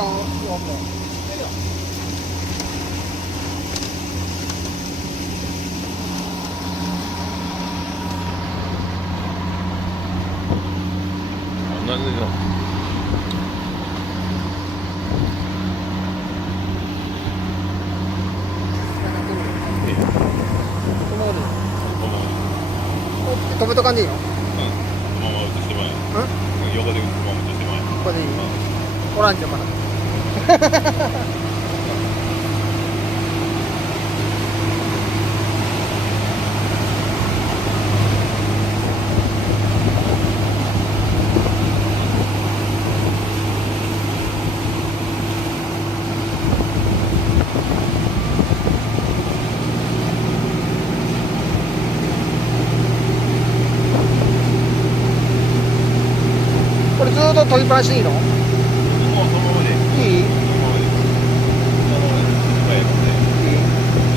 間終わった。同じだよ。止めとかんでいいの？うん。このまま映してもらえ。うん？横でこのまま映してもらえ。ここでいい？おらんじゃんまだ。これずっと取りっぱなしでいいの？もうそのままで。いい？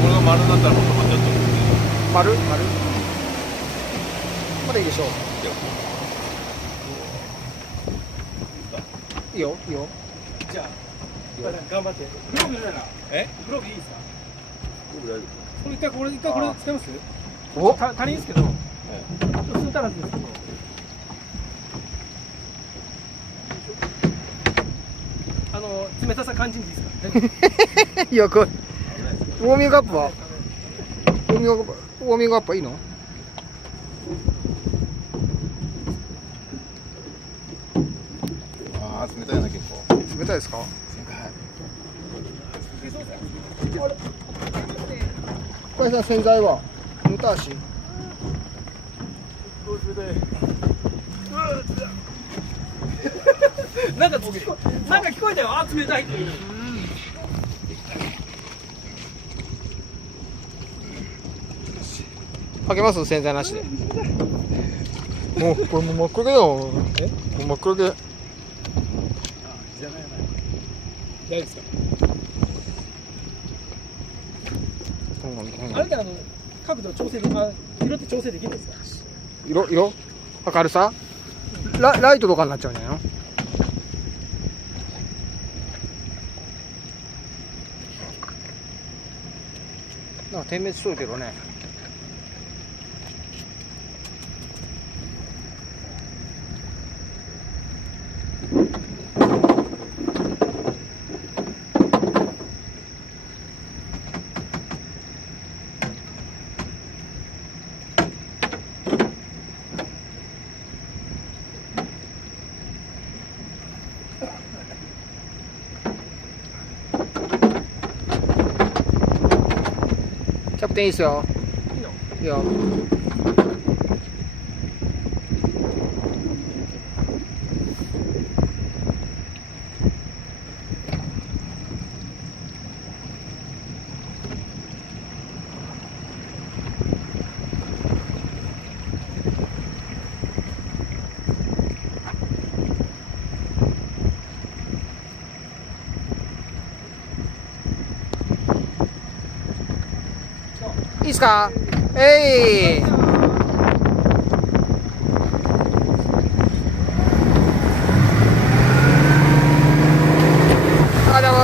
これが丸になったらもっと待っちゃった。丸？まだいいでしょう。いいよ。じゃあ頑張って。ブログじゃないな。ブログいいですか？これ一回これ使います？お？足りんですけど。薄足らずですけど。冷たさ感じんでいいですか？いやこれウォーミングアップは？ウォーミングアップはいいの？ああ、冷たいな結構。冷たいですか？これさ洗剤は塗ったし。なんか聞こえたよ。あ、冷たいっていう。かけます？洗剤なしで。もうこれもう真っ黒けよ。もう真っ黒け。大丈夫ですか？あれって角度調整で色って調整できるんですか？色明るさライトとかになっちゃうんじゃないの？なんか点滅しとるけどね。キャプテンいいっすよ。いいよ。いいっすか？えい。あ、でも。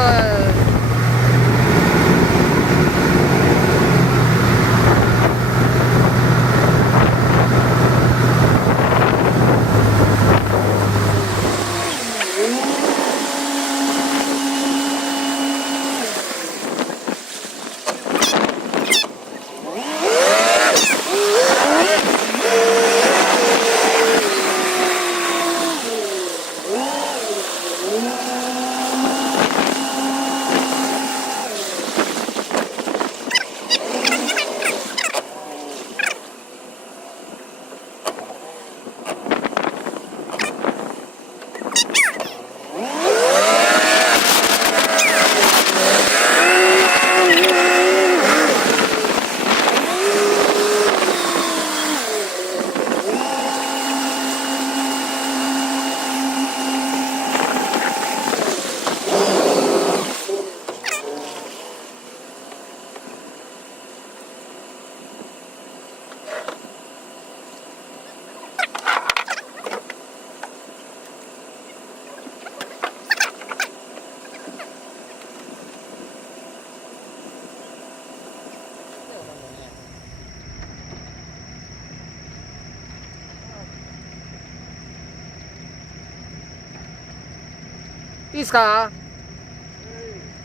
いいですか？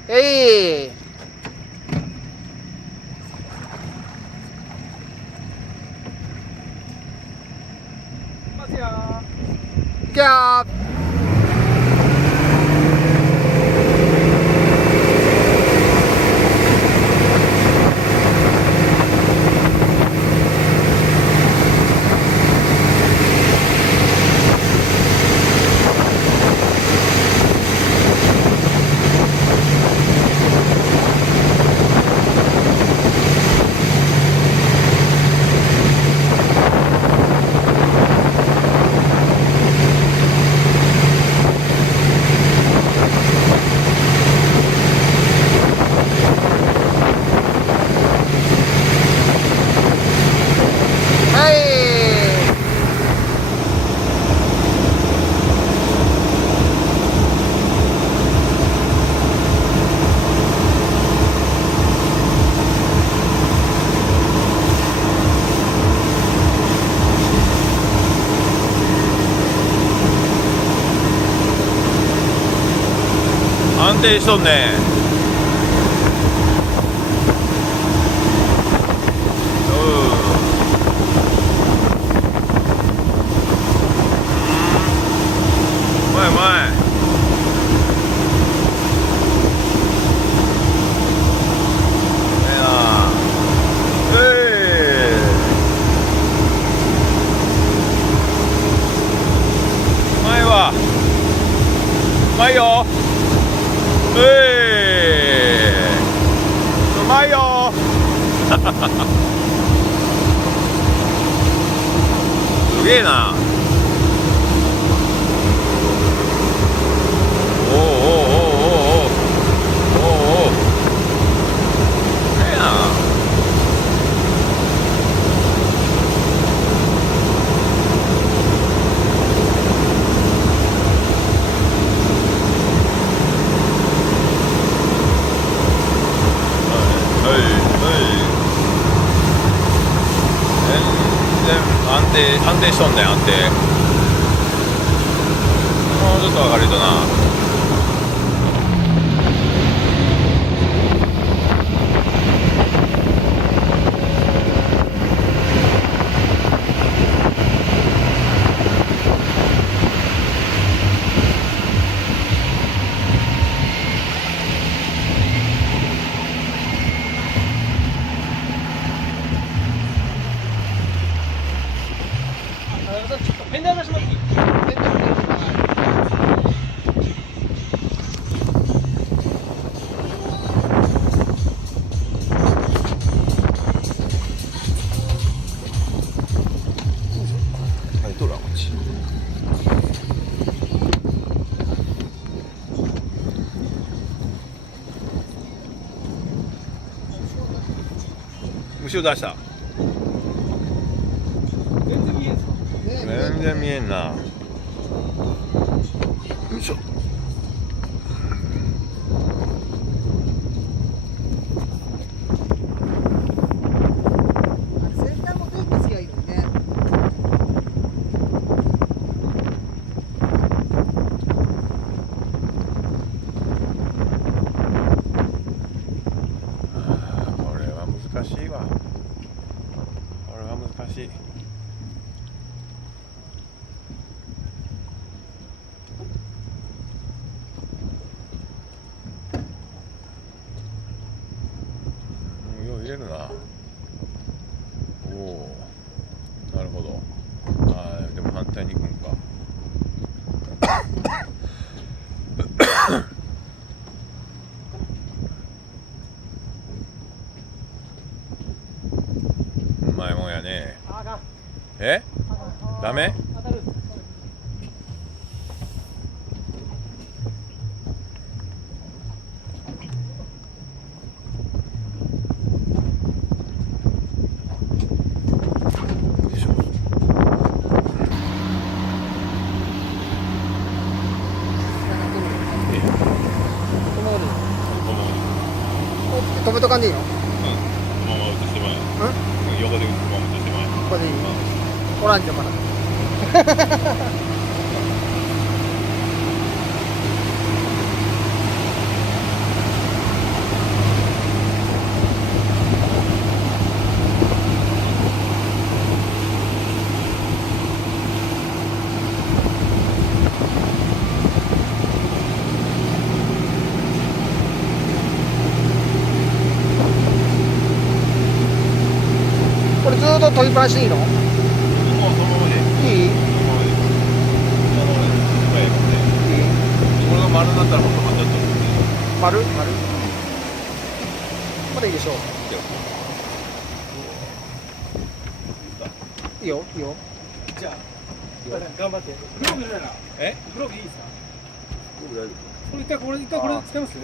えい。ますよいくよー。安定しとんね。うまいうまい。ええな。うまいわ。うまいよ。うまいよすげえな。おおおおおおおおおすげえな。安定しとんねん。安定。もうちょっと上がるとな。ちょっとペンダー出します。はい、どうだこっち。後ろ出した。全然見えんすか？全然見えんな。よいしょ。先端も電気すりゃいいのにね。これは難しいわ。これは難しい。よう入れるな。おお、なるほど。ああ、でも反対に行くんか。うまいもんやね。あかん。え？ダメ？当たる。よいしょ。止めとかんでいいの？このまま映してもらえ。横でこのまま映してもらえ。ここでいい？オランジョかな。と取りっぱなしでいいの？もうそのままでいい？そのままでそのままでいい？これが丸になったらほんとまたちょっと丸？まだいいでしょう。いいよいいよ。じゃあ頑張ってグローブいるならグローブいいですか？これ一回これ使います？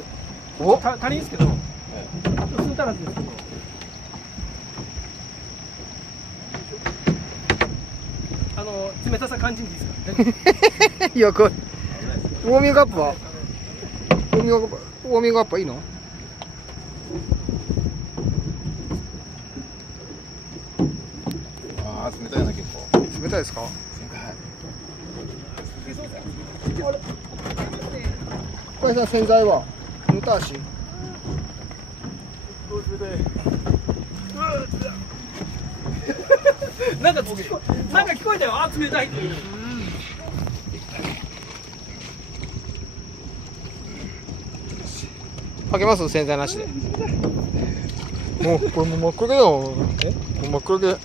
お、足りんですけど普通足らずですけど冷たさ感じんでいいですか？いやこれウォーミングアップは？ウォーミングアップはいいの？ああ冷たいな結構冷たいですか？これさ洗剤は塗ったし。なんか聞こえたよ。あ、冷たいっていう。かけます？洗剤なしで。もうこれもう真っ黒けど。もう真っ黒け。大丈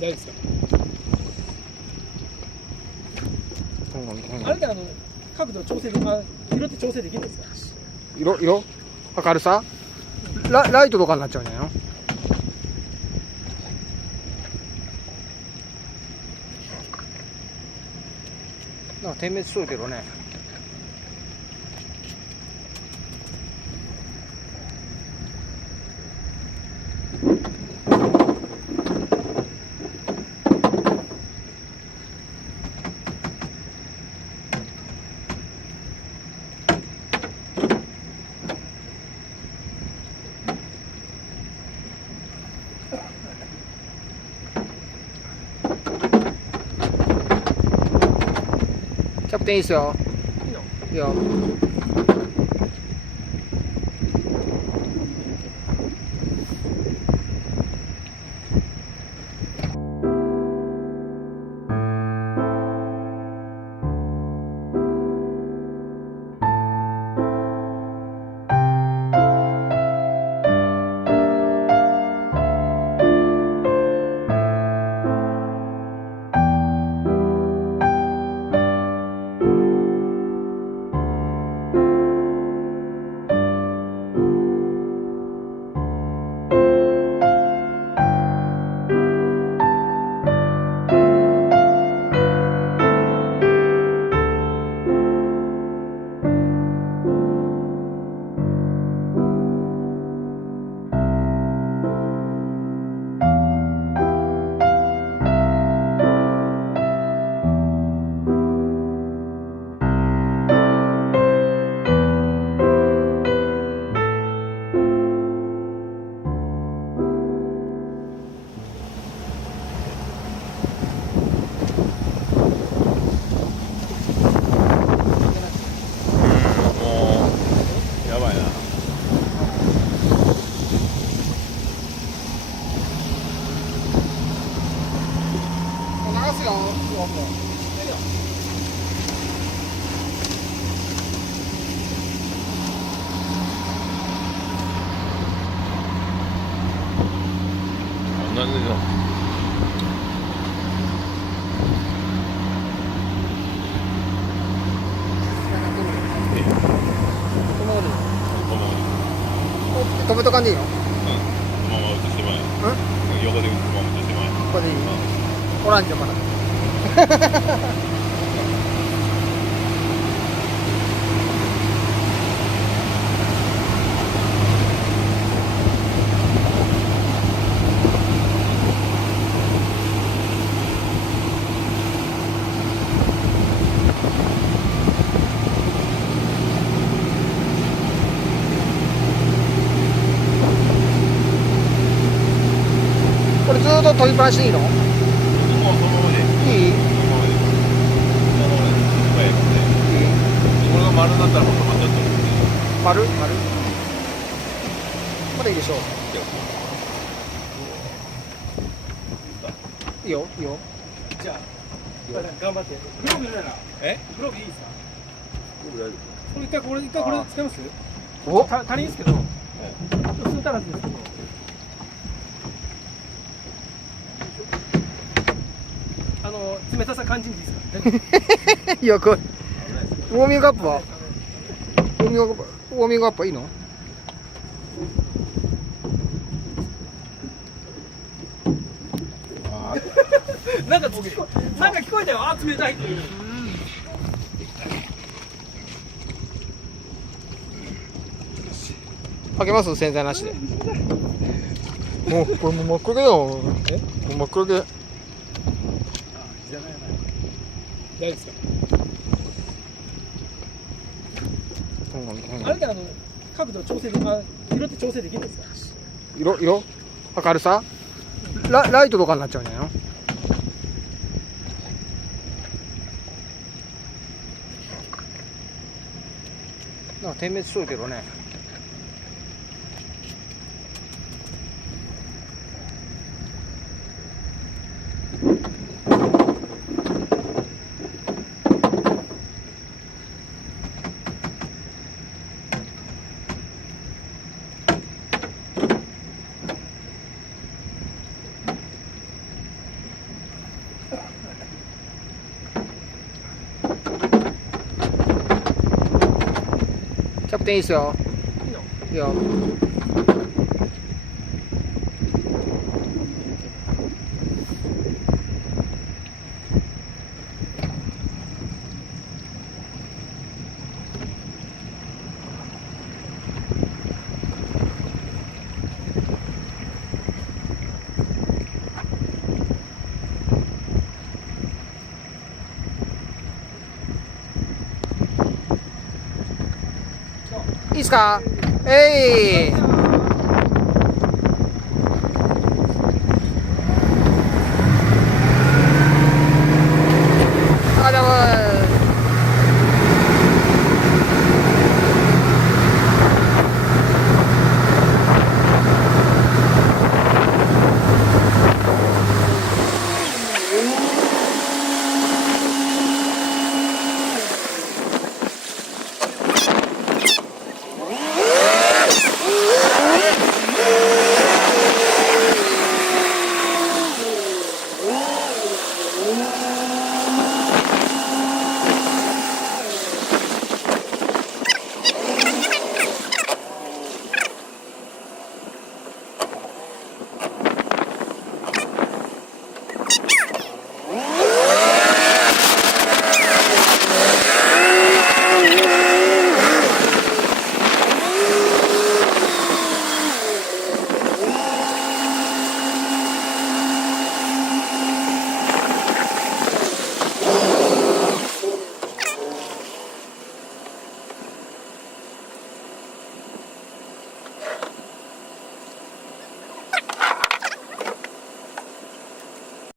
夫ですか？あれって角度調整で色って調整できるんですか？色明るさライトとかになっちゃうんじゃないの？なんか点滅しとるけどね。キャプテンいいっすよ。いいよ。同じだ。止めとかんでいいの？このまま移してまえ。横でこのまま移してまえ。これでいい？オランジのかな。これずっと取りっぱなしでいいの？もうそのままでいい？そのままでそのままでこれが丸になったらほんとまたちょっと丸？まだいいでしょう。いいよ。じゃあ頑張ってグローブいるならグローブいいですか？これ一回これ使います？お、足りんですけど普通足らずですけど冷たさ感じんでいいですか？いや、これ、ウォーミングアップはウォーミングアップはいいの？なんか聞こえたよ。あ、冷たいっていう。かけます？洗剤なしで。もう、これもう真っ黒けど。もう真っ黒け。大丈夫ですか？あれって角度調整で、色って調整できるんですか？色明るさライトとかになっちゃうんじゃないの？なんか点滅しとるけどね。キャプテンいいっすよ。いいよ。いいっすか？えい。